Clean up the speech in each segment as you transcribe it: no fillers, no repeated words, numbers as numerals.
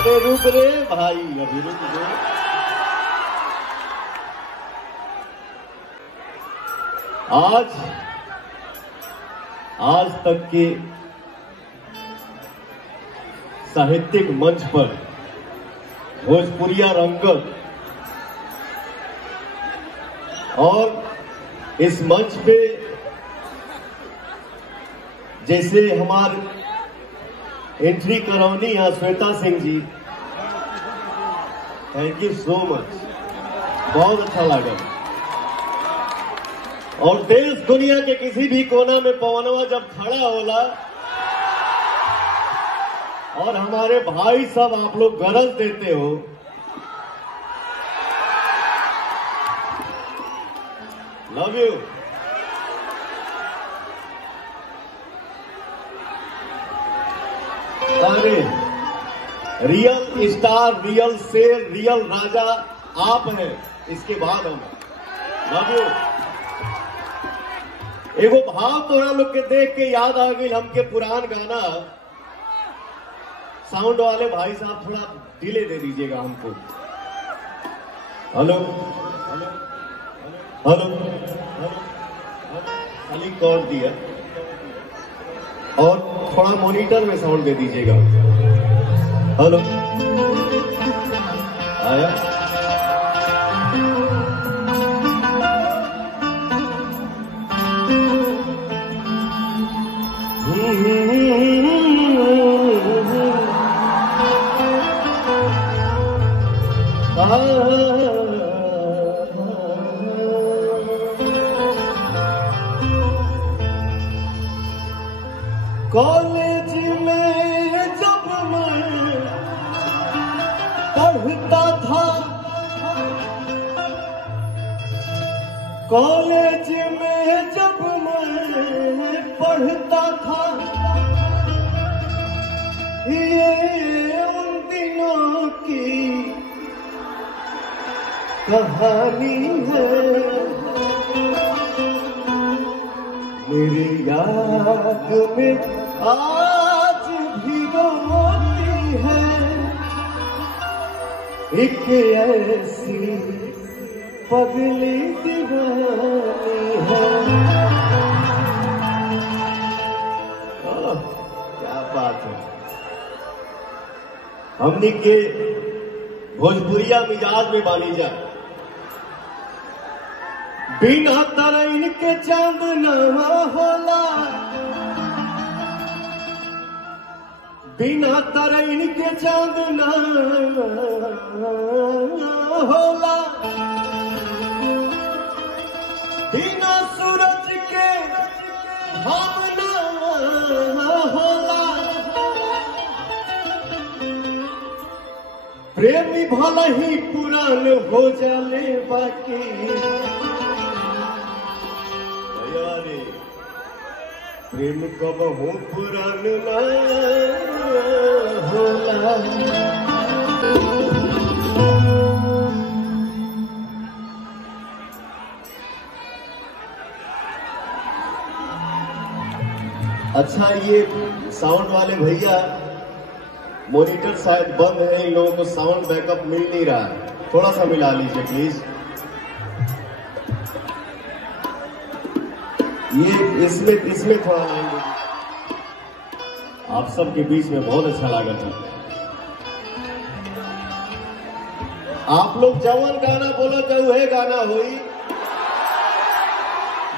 अरे रुक रे भाई, अभी रुक रे। आज तक के साहित्यिक मंच पर भोजपुरिया रंगत और इस मंच पे जैसे हमारे एंट्री करौनी यहाँ श्वेता सिंह ji, thank you so much, बहुत अच्छा लगा। और देश दुनिया के किसी भी कोना में पवनवा जब खड़ा होला और हमारे भाई सब आप लोग गरज देते हो, लव यू। अरे रियल स्टार, रियल शेर, रियल राजा आप हैं, इसके बाद हम लव यू। एगो भाव तोरा लोग के देख के याद आ गई हमके पुरान गाना। साउंड वाले भाई साहब थोड़ा डिले दे दीजिएगा हमको। हेलो हेलो खाली कॉल दिया और थोड़ा मॉनिटर में साउंड दे दीजिएगा। हेलो आया? कॉलेज में जब मैं पढ़ता था, कॉलेज में जब मैं पढ़ता था, ये उन दिनों की कहानी है। मेरी याद में आज भी रोती है एक ऐसी पगली दीवानी है। क्या बात है, हमने के भोजपुरिया मिजाज में बानी जा। बिना तरैन के चांद न होला, बिना तरैन के चांद न होला, बिना सूरज के हम न होला। प्रेमी भला ही पुरान हो जाले बाकी, प्रेम कब हो पुरान ना होला। अच्छा, ये साउंड वाले भैया मॉनिटर शायद बंद है, इन लोगों को साउंड बैकअप मिल नहीं रहा है, थोड़ा सा मिला लीजिए प्लीज। ये इसमें थोड़ा आएंगे, आप सबके बीच में बहुत अच्छा लगा था। आप लोग जवन गाना बोलो तो वह गाना हुई,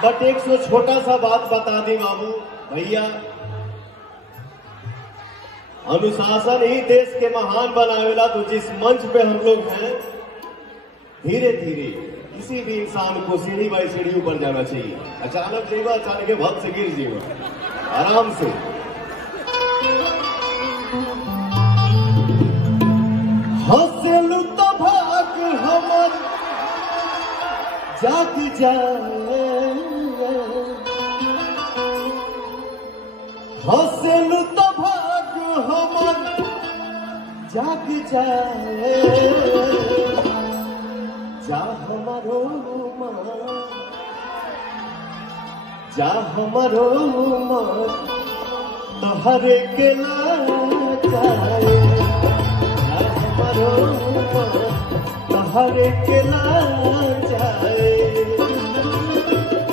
बट एक सौ छोटा सा बात बता दी बाबू भैया, अनुशासन ही देश के महान बनावेला। तो जिस मंच पे हम लोग हैं, धीरे धीरे किसी भी इंसान को सीढ़ी बाई सीढ़ी ऊपर जाना चाहिए। अचानक जीवा, अचानक के भक्त से गिर जीवा, आराम से। हंसलू तो भाग हमर जाग जाए, हंसलू तो भाग हमर जाग जाए। जा हमारो मन, जा हमारो मन तोहरे के ला जाए। हमारो हरे के जाए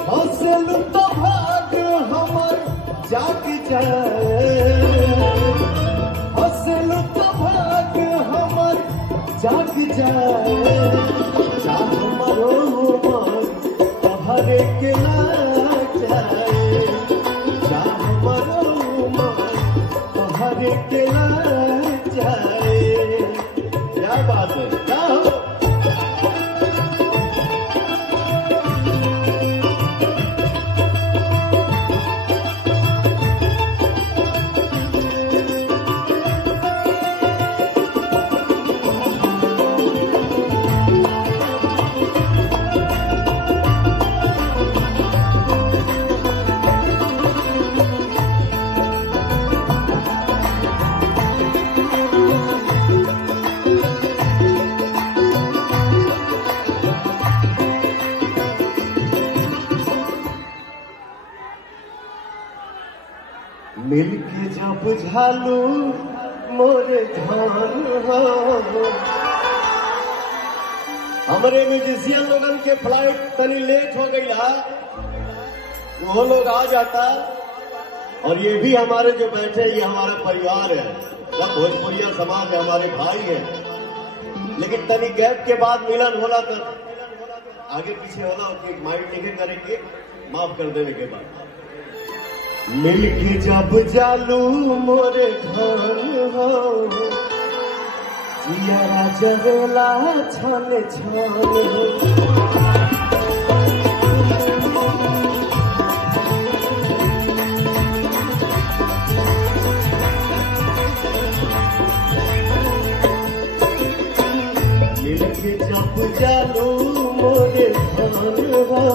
हौसल तो भाग हमर जाग जाए हौसल तो भाग हमर जाग जाए जा हमारो हरे के जाए जा हमारो हरे के जाए। क्या बात है, क्या हो मिलके जब झालू मोरे धान हो। हमारे म्यूजिशियन लोगन के फ्लाइट तनी लेट हो गई है, वो लोग आ जाता। और ये भी हमारे जो बैठे ये हमारा परिवार है, सब भोजपुरिया समाज है, हमारे भाई है। लेकिन तनी गैप के बाद मिलन होला तो आगे पीछे होला माइंड नहीं करेंगे, माफ कर देने के बाद। मिलके जब जालू मोरे घर हो जिया जगला छन छन हो। मिलके जब जालू मोरे घर हो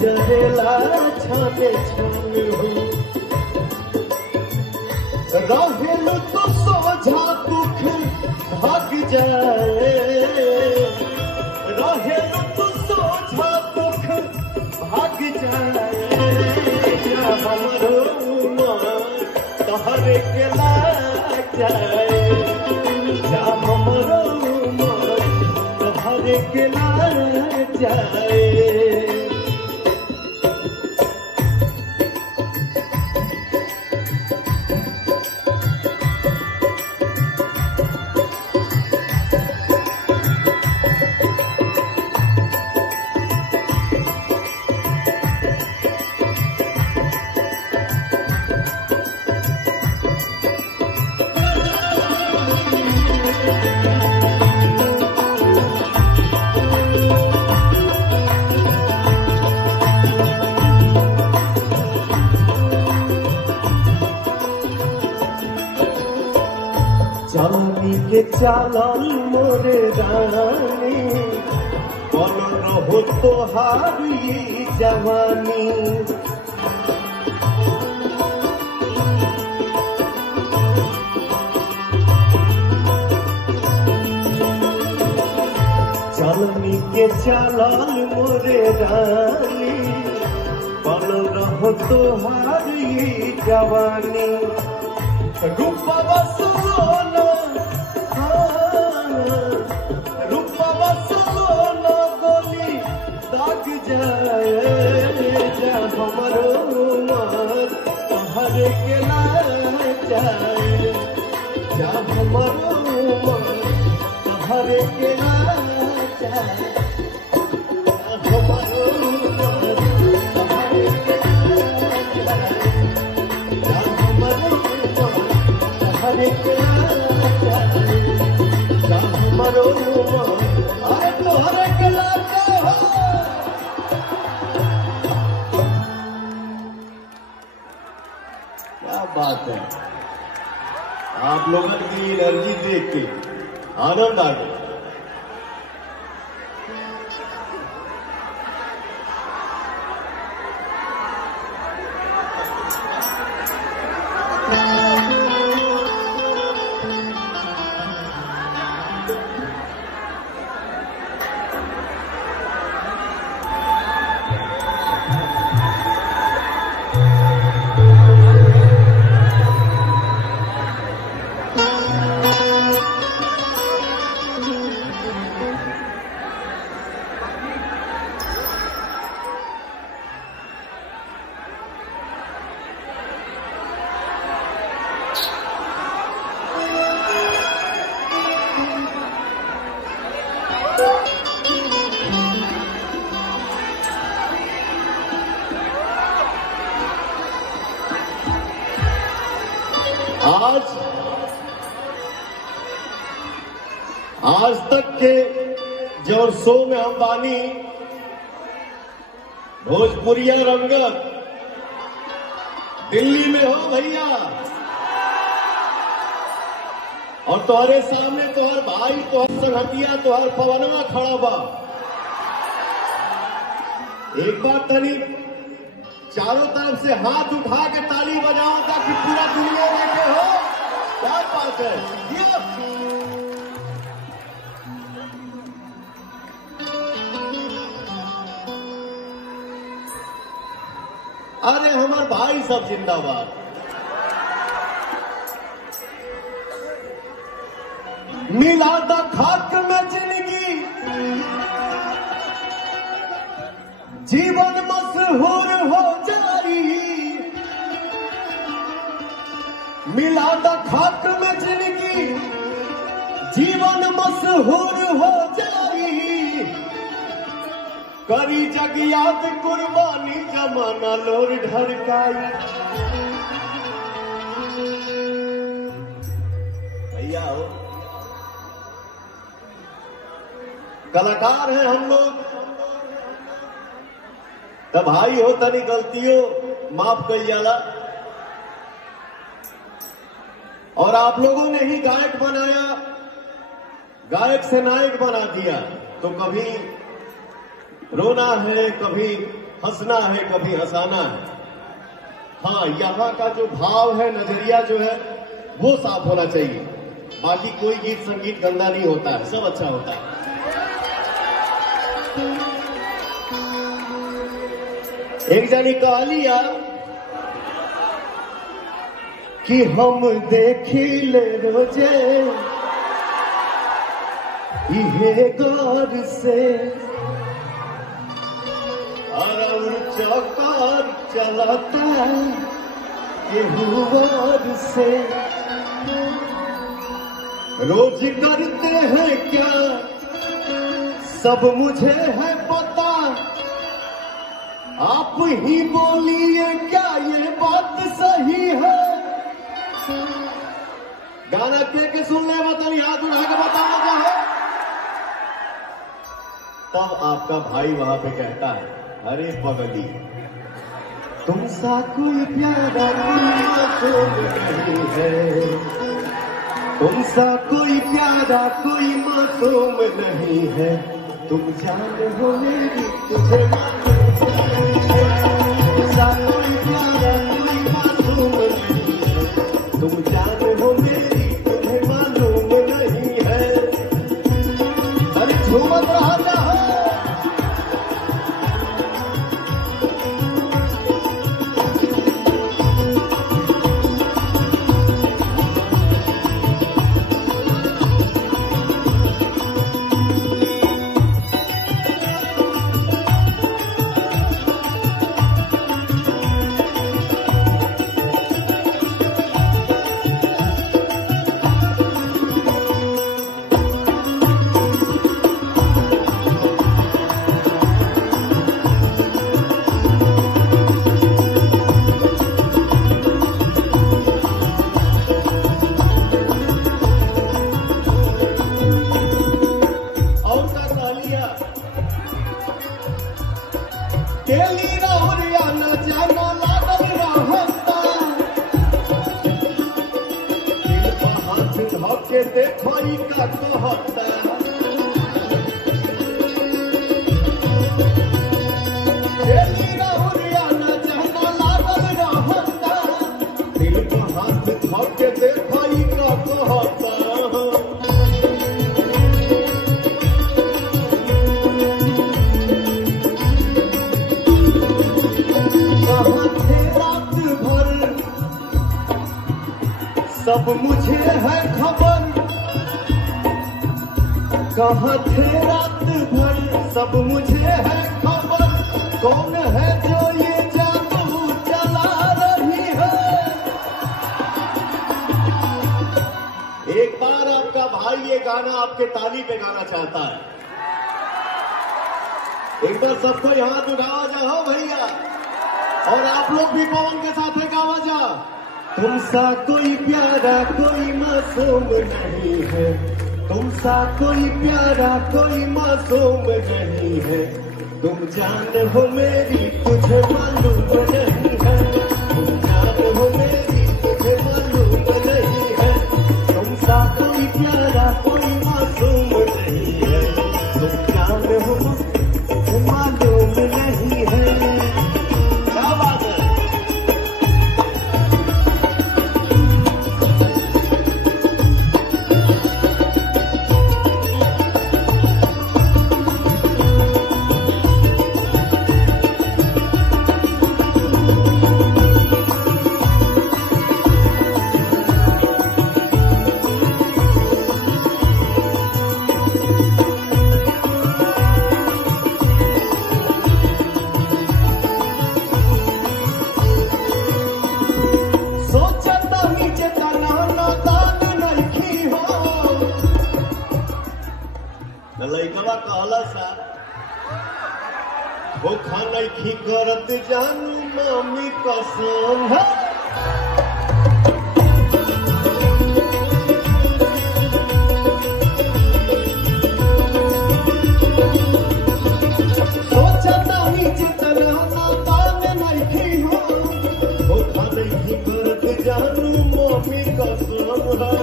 जरेला छाने छाने हो। रहेल तो सोझा दुख भाग जाए रहेल तो सोझा दुख भाग जाए। हमरो तहरे के लाग जाए हमरो तहरे के लाग जाए। चांदी के चालन मोरे रानी बन रहो तोहारी जवानी। चांदी के चालन मोरे रानी बन रहो तोहारी जवानी। रूपवा सुनो रूपवा सुनो गोली दाग जाए हमरो हरे के जाए हमरो हरे के जाए हमरो हरे के मरो अरे तो हरे के हो। क्या बात है, आप लोगों की एनर्जी देख के आनंद आ गया। आज तक के जो शो में हम बानी भोजपुरिया रंगत दिल्ली में हो भैया, और तुम्हारे सामने तुम्हार भाई, तुम्हार संगतिया, तुम्हार पवनवा खड़ा बा। एक बार तनी चारों तरफ से हाथ उठा के ताली बजाओ ताकि पूरा दुनिया देखे हो। क्या बात है ये। अरे हमारे भाई सब जिंदाबाद। मिला दा खाक में जिंदगी, जीवन मशहूर हो जाई। मिला दा खाक में जिंदगी, जीवन मशहूर हो जाई। करी जग याद कुर्बानी, जमाना लोर ढरकाई। भैया हो, कलाकार हैं हम लोग, तब भाई हो तनी गलतियों माफ कर जाला। और आप लोगों ने ही गायक बनाया, गायक से नायक बना दिया। तो कभी रोना है, कभी हंसना है, कभी हंसाना है। हाँ, यहाँ का जो भाव है, नजरिया जो है वो साफ होना चाहिए। बाकी कोई गीत संगीत गंदा नहीं होता है, सब अच्छा होता है। एक जानी कहलिया कि हम देखी ले रोजे इहे गौर से, और चौकार चलाता केहुआर से। रोज करते हैं क्या सब मुझे है पता, आप ही बोलिए क्या ये बात सही है। गाना के सुन ले, मतलब हाथ उठा के बताना चाहे। तब आपका भाई वहां पे कहता है, अरे पगली तुमसा कोई प्यारा कोई नहीं है, तुमसा कोई प्यारा कोई मासूम नहीं है। तुम जान हो मेरी तुझे मालूम है, तुमसा कोई प्यारा कोई मासूम नहीं है। तुम जान हो मेरी तुझे मालूम नहीं है। अरे झूमत रहा है। के देखो का कहता दिल को हाथ धो के देखो का कहता। कहाँ थे रात भर सब मुझे है खबर, कहाँ थे रात भर सब मुझे है खबर। कौन है जो ये जादू चला रही है। एक बार आपका भाई ये गाना आपके ताली पे गाना चाहता है। एक बार सबको हाथ उठाओ जाओ भैया, और आप लोग भी पवन के साथ गावा जा। तुमसा कोई प्यारा कोई मासूम नहीं है, तुमसा कोई प्यारा कोई मासूम नहीं है, तुम जान हो मेरी तुझे मालूम नहीं है, तुम जान हो मेरी तुझे मालूम नहीं है, तुमसा कोई प्यारा कोई मासूम नहीं है, तुम जान हो तुझे मालूम नहीं है। क्या बात है। लइकवा कहला सा वो खाना खी करत जानू मम्मी कसम है। सोचता नीचे तनाना तान नहीं खी हो, वो खाना खी करत जानू मम्मी कसम है।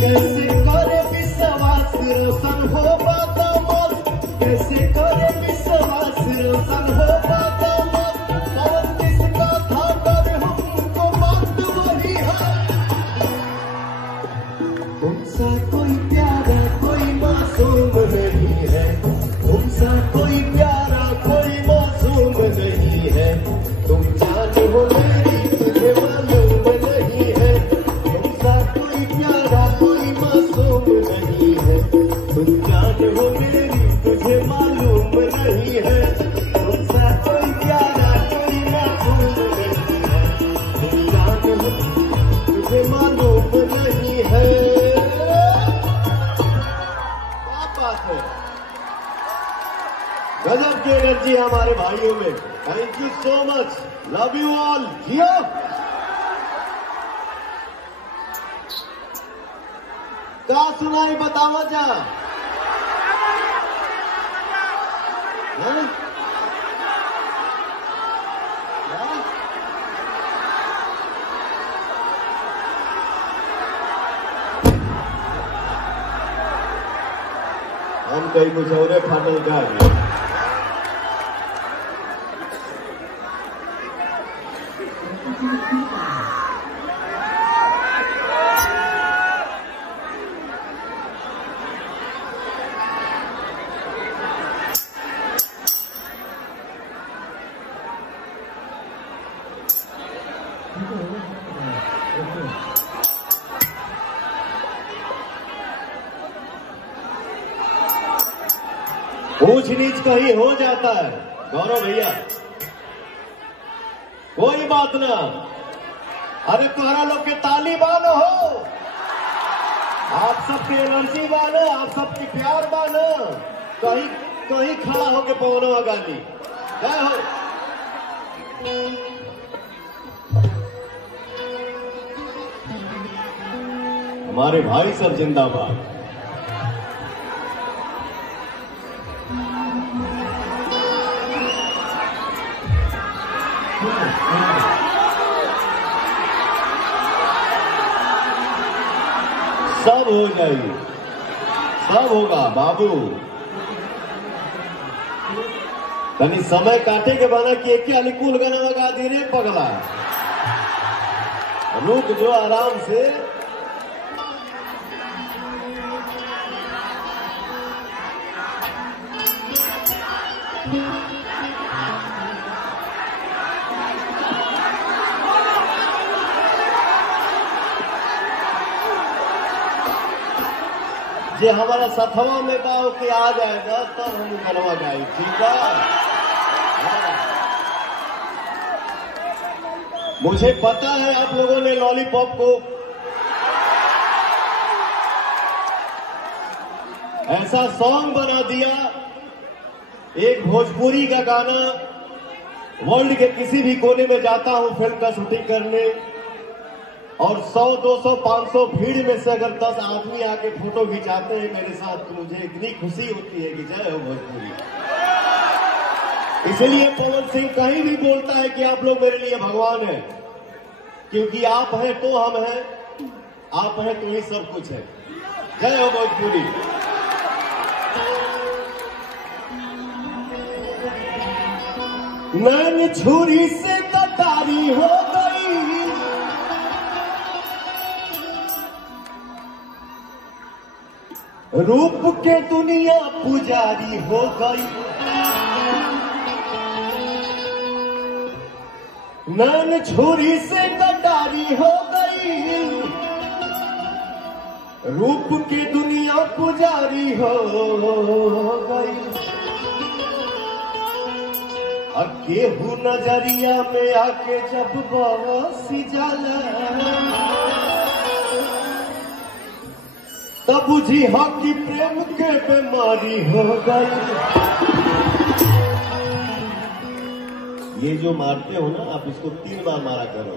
कैसे करे विश्वास रोशन हो पाता मत, कैसे करे विश्वास रोशन हो पाता मत, और किसका था कर हमको बात वही है। तुमसा कोई प्यारा कोई मासूम नहीं है, तुमसा कोई प्यारा कोई मासूम नहीं है, तुम जान हो मेरी तुझे मालूम नहीं है, तुमसा कोई प्यारा कोई मासूम नहीं है, तुम जान हो मेरी तुझे मालूम नहीं है, तुमसा कोई प्यारा कोई मासूम नहीं है, तुम जान हो तुझे मालूम नहीं है। क्या बात है। गजब की एनर्जी हमारे भाइयों में। Thank you so much, love you all. जियो। क्या सुनाई बतावा जा। हम कहीं कुछ और फाटल का ऊंच नीच कहीं हो जाता है गौरव भैया, कोई बात ना। अरे तुम्हारा लोग के ताली बानो हो, आप सबकी एनर्जी बानो, आप सबकी प्यार बानो, कहीं कहीं खड़ा होके पवनवा गांधी जय हो। हमारे भाई सब जिंदाबाद। सब हो जाएगी, सब होगा बाबू। तनी समय काटे के बना कि एक अलिकुल गाना गा दी रे पगला, रुक जो आराम से। जे हमारा सथवा में गाँव के आ जाएगा तब हम गलवा गाई, ठीक है। मुझे पता है आप लोगों ने लॉलीपॉप को ऐसा सॉन्ग बना दिया एक भोजपुरी का गाना वर्ल्ड के किसी भी कोने में जाता हूं फिल्म का शूटिंग करने, और 100, 200, 500 भीड़ में से अगर 10 आदमी आके फोटो खिंचाते हैं मेरे साथ, तो मुझे इतनी खुशी होती है कि जय हो भोजपुरी। इसलिए पवन सिंह कहीं भी बोलता है कि आप लोग मेरे लिए भगवान हैं, क्योंकि आप हैं तो हम हैं, आप हैं तो ही सब कुछ है। जय हो भोजपुरी। नैन छुरी से कटारी हो गई, रूप के दुनिया पुजारी हो गई। नैन छुरी से कटारी हो गई, रूप की दुनिया पुजारी हो गई। और केहू नजरिया में आके जब बसी जाला, तब बुझी हो कि प्रेम के बीमारी हो गई। ये जो मारते हो ना आप, इसको 3 बार मारा करो।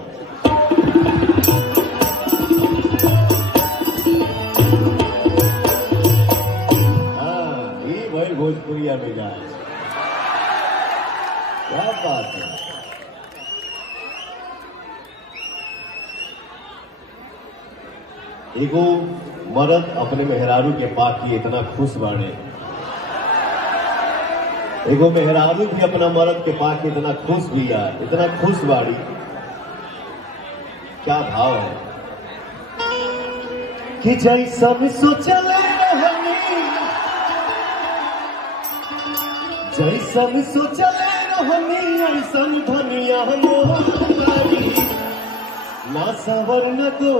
हाँ, ये भाई भोजपुरिया मिजाज, क्या बात है। एगो मर्द अपने मेहरारू के पाके इतना खुश बाड़े, एगो मेहरारू भी अपना मर्द के पाके इतना खुश भी यार, इतना खुश बाड़ी। क्या भाव है कि जैसा भी सोचले रहनी, जैसा भी सोचले रहनी, ऐसा धनिया मोरी ना सवर न को।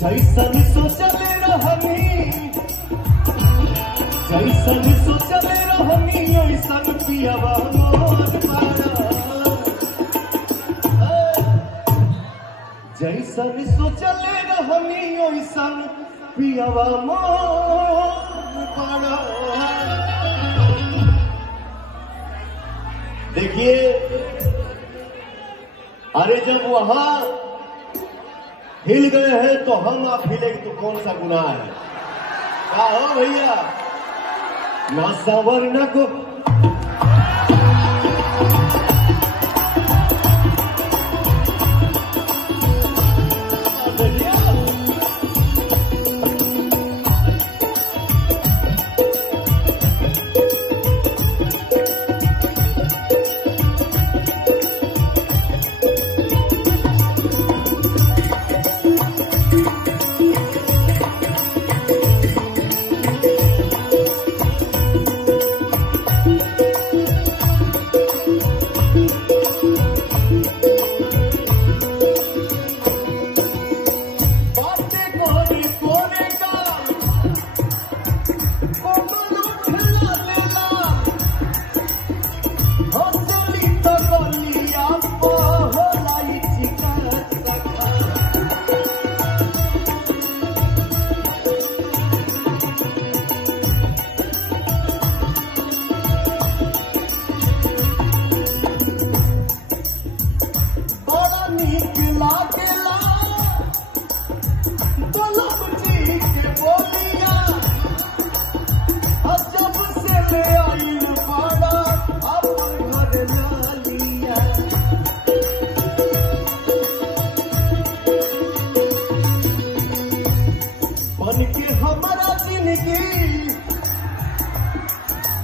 जैसन सोचले रहनी, जैसन सोचले रहनी, ऐसन पियवा मोर पारा। जैसन सोचले रहनी, ऐसन पियवा मोर पारा। देखिए, अरे जब वहां हिल गए हैं तो हम आप हिलेंगे तो कौन सा गुनाह है? क्या हो भैया, ना सवर न को।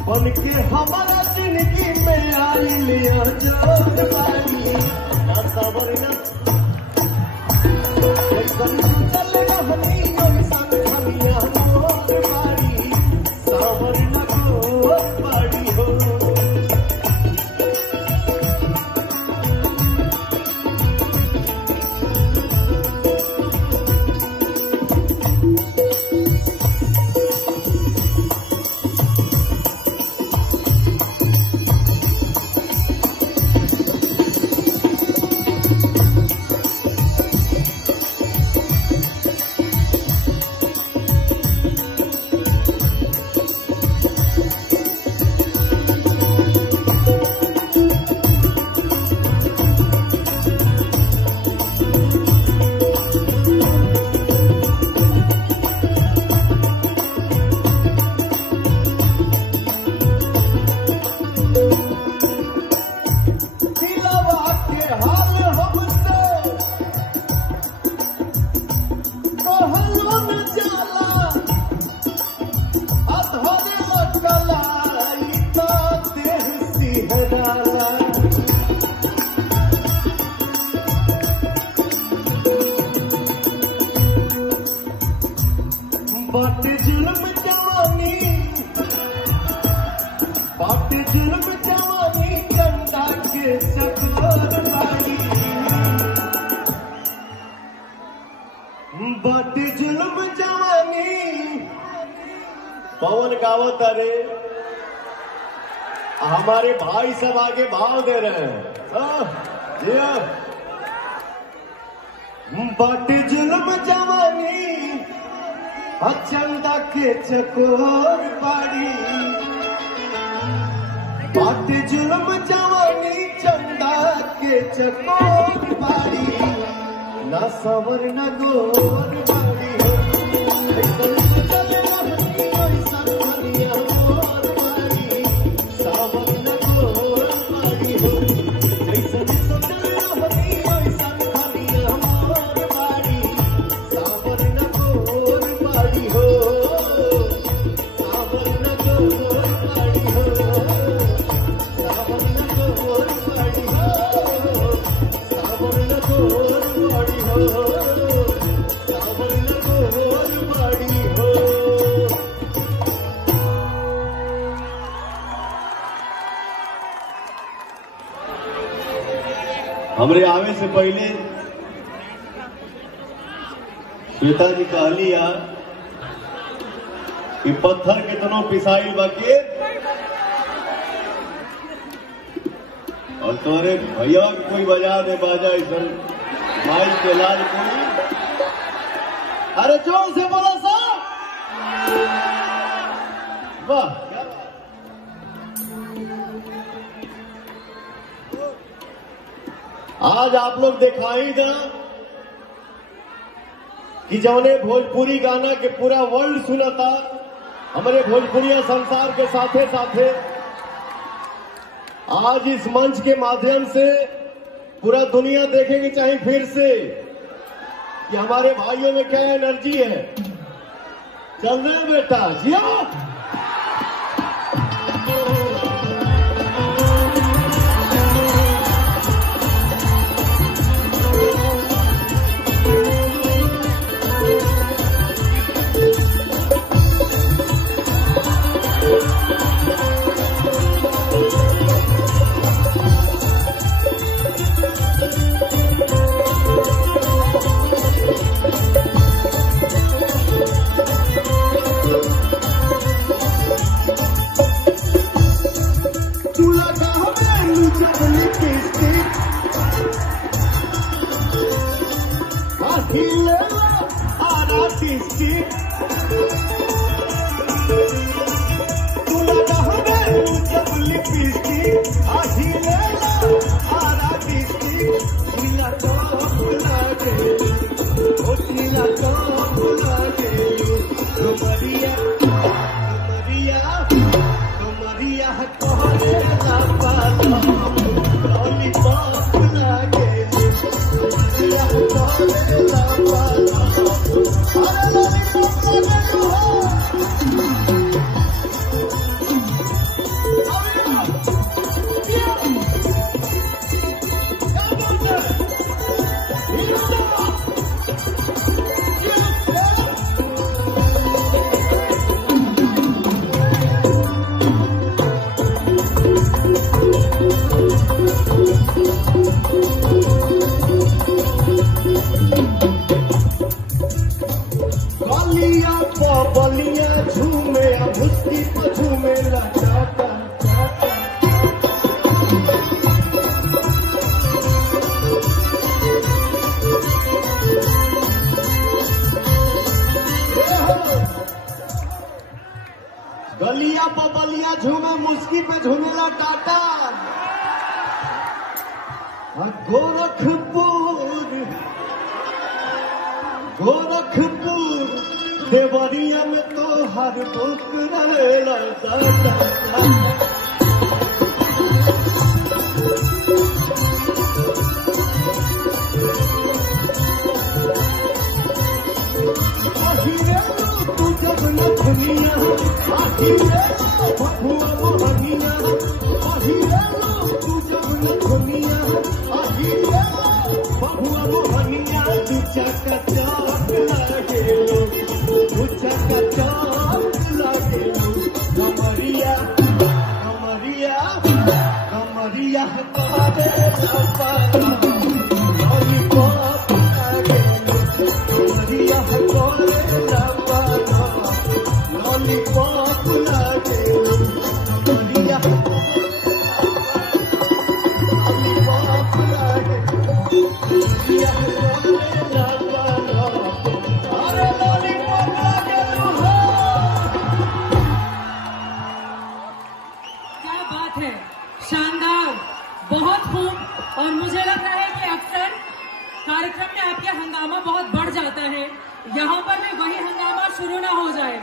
बन के हमारा जिंदगी में आई लिया जान वाली ना सबर ना चल रहनी इंसान खलिया मोर वाली सबर ना को पड़ी हो पवन गावत अरे हमारे भाई सब आगे भाव दे रहे हैं। बट जुल्म जवानी चंदा के चकोर बाड़ी, बट जुल्म जवानी चंदा के चकोर बाड़ी, ना सवर न गोर बाड़ी हमरे आवे से पहले श्वेता जी कहली कि पत्थर कितनो पिसाइल बाकी और तोरे भैया कोई बजा दे बाजा इधर माइक के लाल कोई। अरे जोर से बोला सा वाह। आज आप लोग दिखाई देना कि जौने भोजपुरी गाना के पूरा वर्ल्ड सुना था, हमारे भोजपुरिया संसार के साथे साथे आज इस मंच के माध्यम से पूरा दुनिया देखेगी चाहे फिर से कि हमारे भाइयों में क्या एनर्जी है। चल रहे बेटा जिया। गलिया पबलिया झूमे मुस्की पे झूमेला टाटा। गोरखपुर देवरिया में तो हर बुक रहेला टाटा। तू जब न दुनिया बबुआ मोहनिया, तू जब न दुनिया बबुआ मोहनिया, तू चका चौक लागेलो, तू चका चौक लागेलो। कमरिया कमरिया कमरिया तुम्हारे लॉलीपॉप लागेलो, कमरिया तुम्हारे लॉलीपॉप। बात है, शानदार, बहुत खूब। और मुझे लग रहा है कि अक्सर कार्यक्रम में आपके हंगामा बहुत बढ़ जाता है, यहाँ पर भी वही हंगामा शुरू ना हो जाए,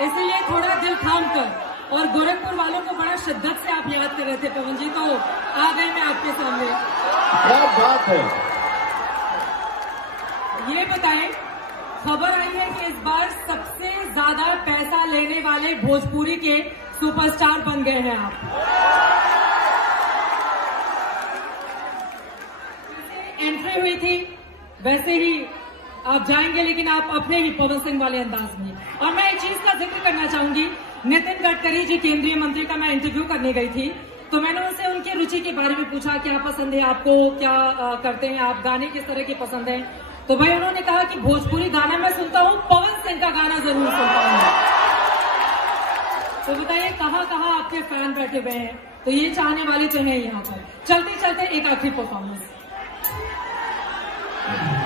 इसीलिए थोड़ा दिल थाम कर। और गोरखपुर वालों को बड़ा शिद्दत से आप याद कर रहे थे पवन जी, तो आ गए मैं आपके सामने। क्या बात है। ये बताएं, खबर आई है कि इस बार सबसे ज्यादा पैसा लेने वाले भोजपुरी के सुपरस्टार बन गए हैं आप। एंट्री हुई थी वैसे ही आप जाएंगे, लेकिन आप अपने ही पवन सिंह वाले अंदाज में। और मैं एक चीज का जिक्र करना चाहूंगी, नितिन गडकरी जी केंद्रीय मंत्री का मैं इंटरव्यू करने गई थी, तो मैंने उनसे उनकी रुचि के बारे में पूछा, क्या पसंद है आपको, क्या करते हैं आप, गाने किस तरह के पसंद है। तो भाई उन्होंने कहा कि भोजपुरी गाना मैं सुनता हूँ, पवन सिंह का गाना जरूर सुनता हूँ। तो बताइए कहाँ कहाँ आपके फैन बैठे हुए हैं, तो ये चाहने वाले तो हैं यहाँ पर। चलते चलते एक आखिरी परफॉर्मेंस।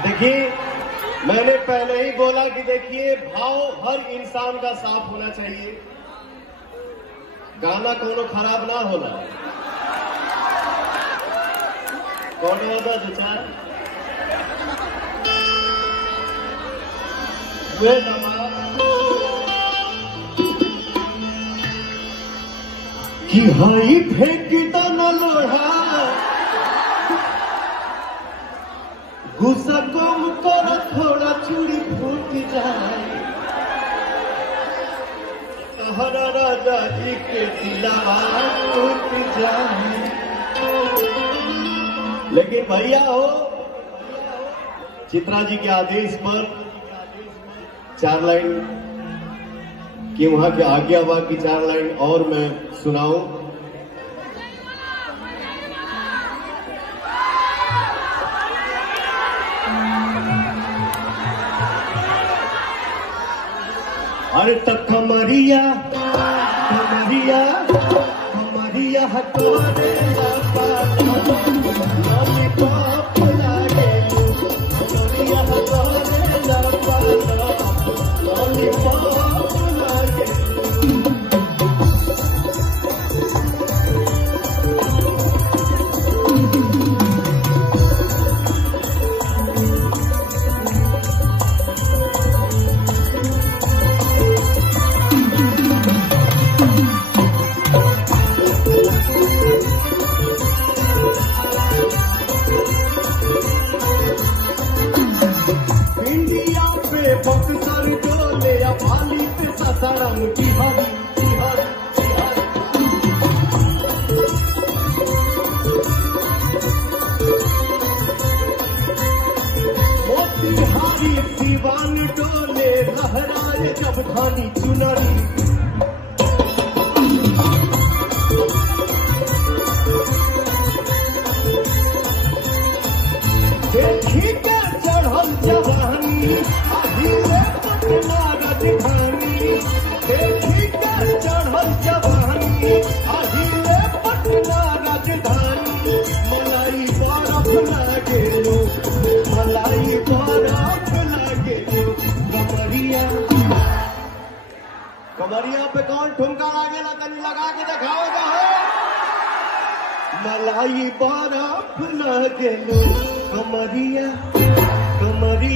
देखिए, मैंने पहले ही बोला कि देखिए, भाव हर इंसान का साफ होना चाहिए, गाना कोनो खराब ना होना। कौन होगा दो चार कि हाई फेंक दो न लोढ़ा, गुस्सा कम करो थोड़ा, चूड़ी फूट जाए, हरा राजा जी के दिलावा टूट जाए। लेकिन भैया हो, चित्रा जी के आदेश पर 4 लाइन कि वहां के आज्ञा हुआ कि 4 लाइन और मैं सुनाऊं। अरे तब कमरिया कमरिया कमरिया हटोरे लॉलीपॉप लागे, कमरिया हटोरे लॉलीपॉप लागे। बक्सर डोले भाली पे ससारम बिहारी बिहारी बिहारी। मोतिहारी दीवान डोले लहराए जब धानी चुनरी। देखी के चढ़ल जवानी पटना राजधानी, देखी के चढ़ल जवानी अहिले पटना राजधानी। मलाई बरफ लागे लो, मलाई बरफ लागे लो। कमरिया कमरिया पे कौन ठुमका लागेला, तनी लगा के दिखाओ जाओ। मलाई बरफ लागे लो, कमरिया कमरिया।